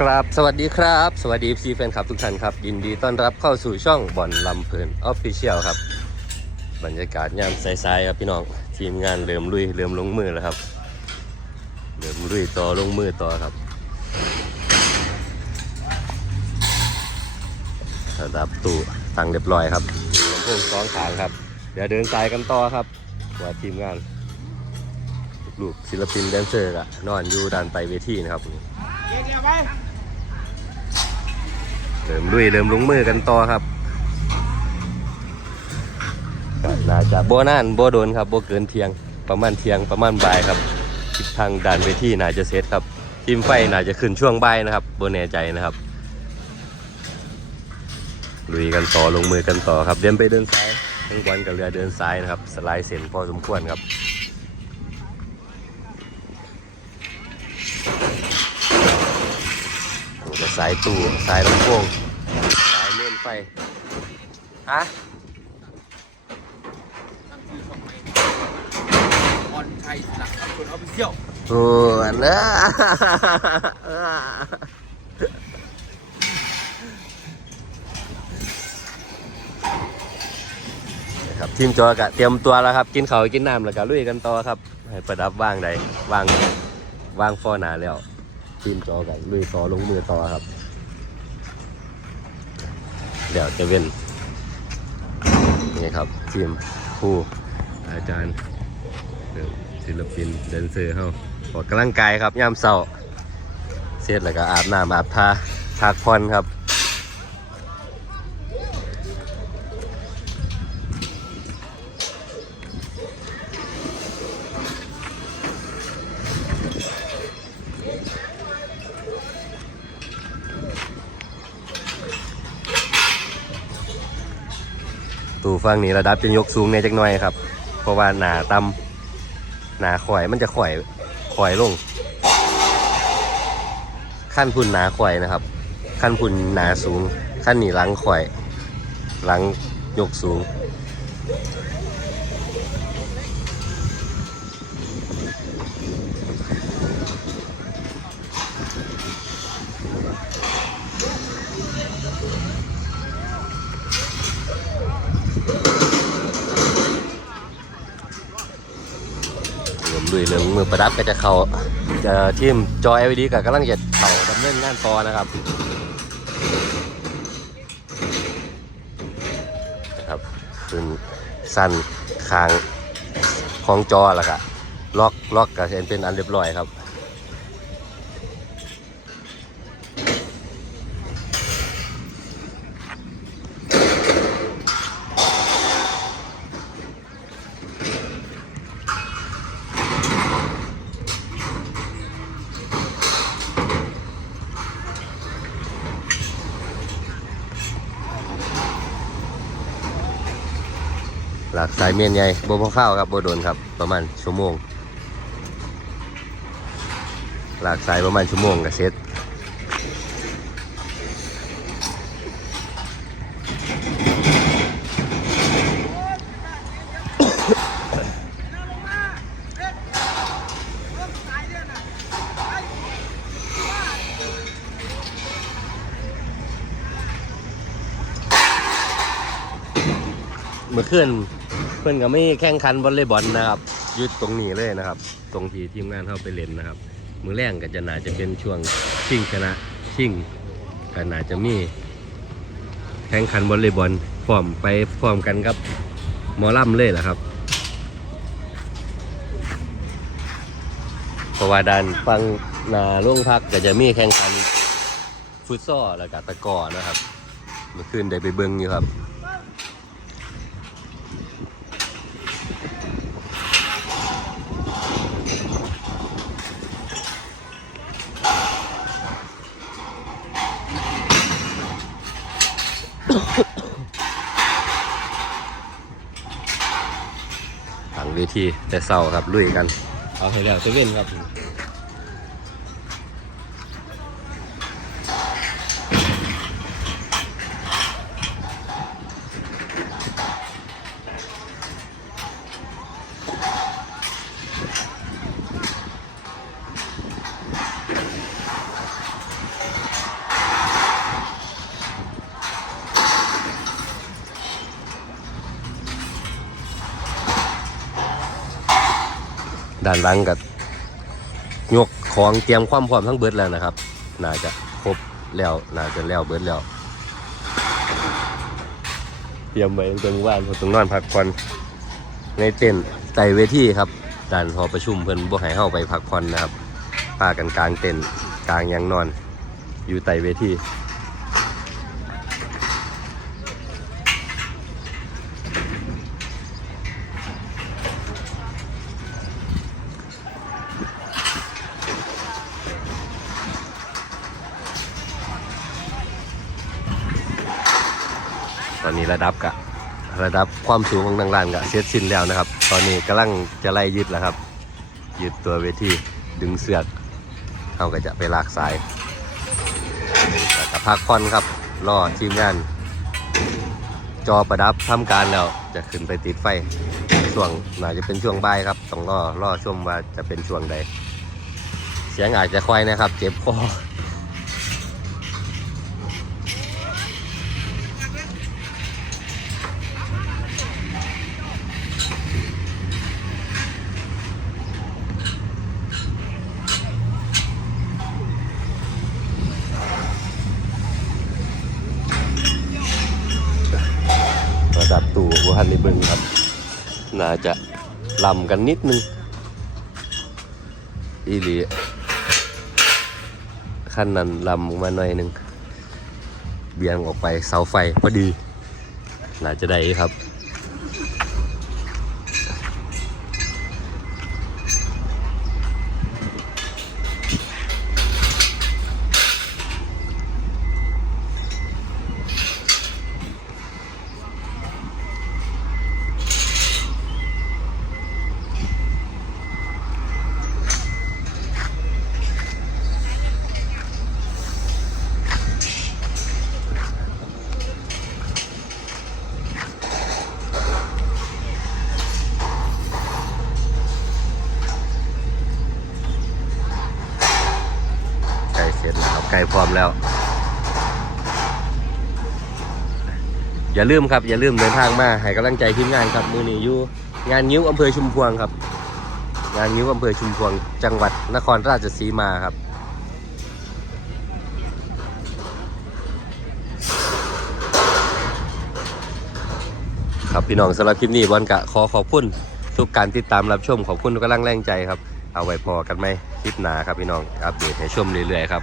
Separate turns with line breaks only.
ครับสวัสดีครับ สวัสดีซีแฟนคลับทุกท่านครับ ยินดีต้อนรับเข้าสู่ช่องบอลลำเพลินออฟฟิเชียลครับ บรรยากาศยามสายๆครับพี่น้อง ทีมงานเริ่มลุยเริ่มลงมือแล้วครับ เริ่มลุยต่อลงมือต่อครับ ระดับตู้ตั้งเรียบร้อยครับลำโพงสองขางครับ เดี๋ยวเดินสายกันต่อครับว่าทีมงาน ลูกศิลปินแดนเซอร์อะนอนอยู่ด้านไปเวทีนะครับ
เกียร์เกียร์ไป
เริ่มลุยเริ่มลงมือกันต่อครับน่าจะโบนานโบโดนครับโบเกินเทียงประมาณเทียงประมาณบ่ายครับทิศทางด่านเวทีน่าจะเซตครับทีมไฟน่าจะขึ้นช่วงบ่ายนะครับโบแน่ใจนะครับลุยกันต่อลงมือกันต่อครับเดินไปเดินซ้ายทั้งวันกับเรือเดินซ้ายนะครับสไลด์เส้นพอสมควรครับ ก็สายตู้สายลำโพงสายเม่นไฟฮะ
ตั้งชื่อช่องใหม่ออนชัยหลักคำคนออฟฟิเชียล
โอ้อันนะครับทีมจอกะเตรียมตัวแล้วครับ กินเขาวกินน้ำแล้วก็ลุยกันต่อครับ ให้ประดับว่างใดว่างว่างฟอหนาแล้ว ทีมจอกะลุยต่อลงมือต่อครับ เดี๋ยวจะเว้นนี่ครับทีมครูอาจารย์ศิลปินแดนเซอร์เฮาออกกำลังกายครับยามเสาร์เสร็จแล้วก็อาบน้ำอาบทาพักผ่อนครับ ตูฟังนี้ระดับจะยกสูงในจักหน่อยครับ เพราะว่าหนาต่ำหนาข่อยมันจะข่อยข่อยลง ขั้นพุ่นหนาข่อยนะครับ ขั้นพุ่นหนาสูง ขั้นนี้หลังข่อย หลังยกสูง รวมด้วยเรื่องมือประดับก็จะเขาจะทีมจอ LED กับกำลังจะเข่าดำเนินงานต่อนะครับนะครับขึ้นสั้นคางของจอแล้วก็ล็อกล็อกกับเป็นอันเรียบร้อยครับ หลักสายเมียนใหญ่บพอข้าวครับบโดนครับ ประมาณชั่วโมง หลากสายประมาณชั่วโมงกับเซตเมื่อคืน พื่อนก็ไม่แข่งขันวอลเลย์บอลนะครับยุดตรงนี้เลยนะครับ ตรงที่ทีมงานเข้าไปเล่นนะครับ มือแรงก็จะน่าจะเป็นช่วงชิงชนะชิงก็น่าจะมีแข่งขันวอลเลย์บอลพร้อมไปพร้อมกันครับมอลำเลยแหละครับเพราะว่าด้านฟังนาล่วงพักก็จะมีแข่งขันฟุตซอลแล้วก็ตะกอนะครับ เมื่อคืนได้ไปเบิ้งอยู่ครับ หลังเวทีแต่เศร้าครับลุยกัน เอาให้แล้วเซเว่นครับ ด้านหลังกับยกของเตรียมความพร้อมทั้งเบิดแล้วนะครับ น่าจะครบแล้วน่าจะแล้วเบิดแล้ว เตรียมไว้ตั้งแต่เมื่อวานต้องนอนพักผ่อนในเต็นท์ไต่เวทีครับด้านหอประชุมเพิ่อนบ่ให้เฮาไปพักผ่อนนะครับพากันกลางเต็นท์กลางยังนอน อยู่ไต่เวที ตอนนี้ระดับกะระดับความสูงของทางลานกะเสร็จสิ้นแล้วนะครับ ตอนนี้กำลังจะไล่ยึดแล้วครับ ยึดตัวเวทีดึงเสือกเขาก็จะไปลากสายแล้วก็พักผ่อนครับรอทีมงาน จอประดับทำการแล้วจะขึ้นไปติดไฟช่วงน่าจะเป็นช่วงบ่ายครับต้องรอรอชมว่าจะเป็นช่วงใดเสียงอาจจะควายนะครับ เจ็บคอ ดับตู่บัวฮันในเบึงครับ น่าจะลำกันนิดนึง อีหลีขั้นนั้นลำมาหน่อยนึง เบียงออกไปเสาไฟพอดี น่าจะได้ครับ ใกล้เสร็จแล้วครับใกล้ พร้อมแล้ว อย่าลืมครับ อย่าลืมเดินทางมาให้กำลังใจทีมงานครับมือนี้อยู่งานนิ้วอำเภอชุมพวงครับ งานนิ้วอำเภอชุมพวง จังหวัดนครราชสีมาครับครับพี่น้องสำหรับคลิปนี้บอลกะขอขอบคุณทุกการติดตามรับชมขอบคุณทุกกำลังแรงใจครับ เอาไว้พอกันไหมคลิปหนาครับพี่น้องอัปเดตให้ชมเรื่อยๆครับ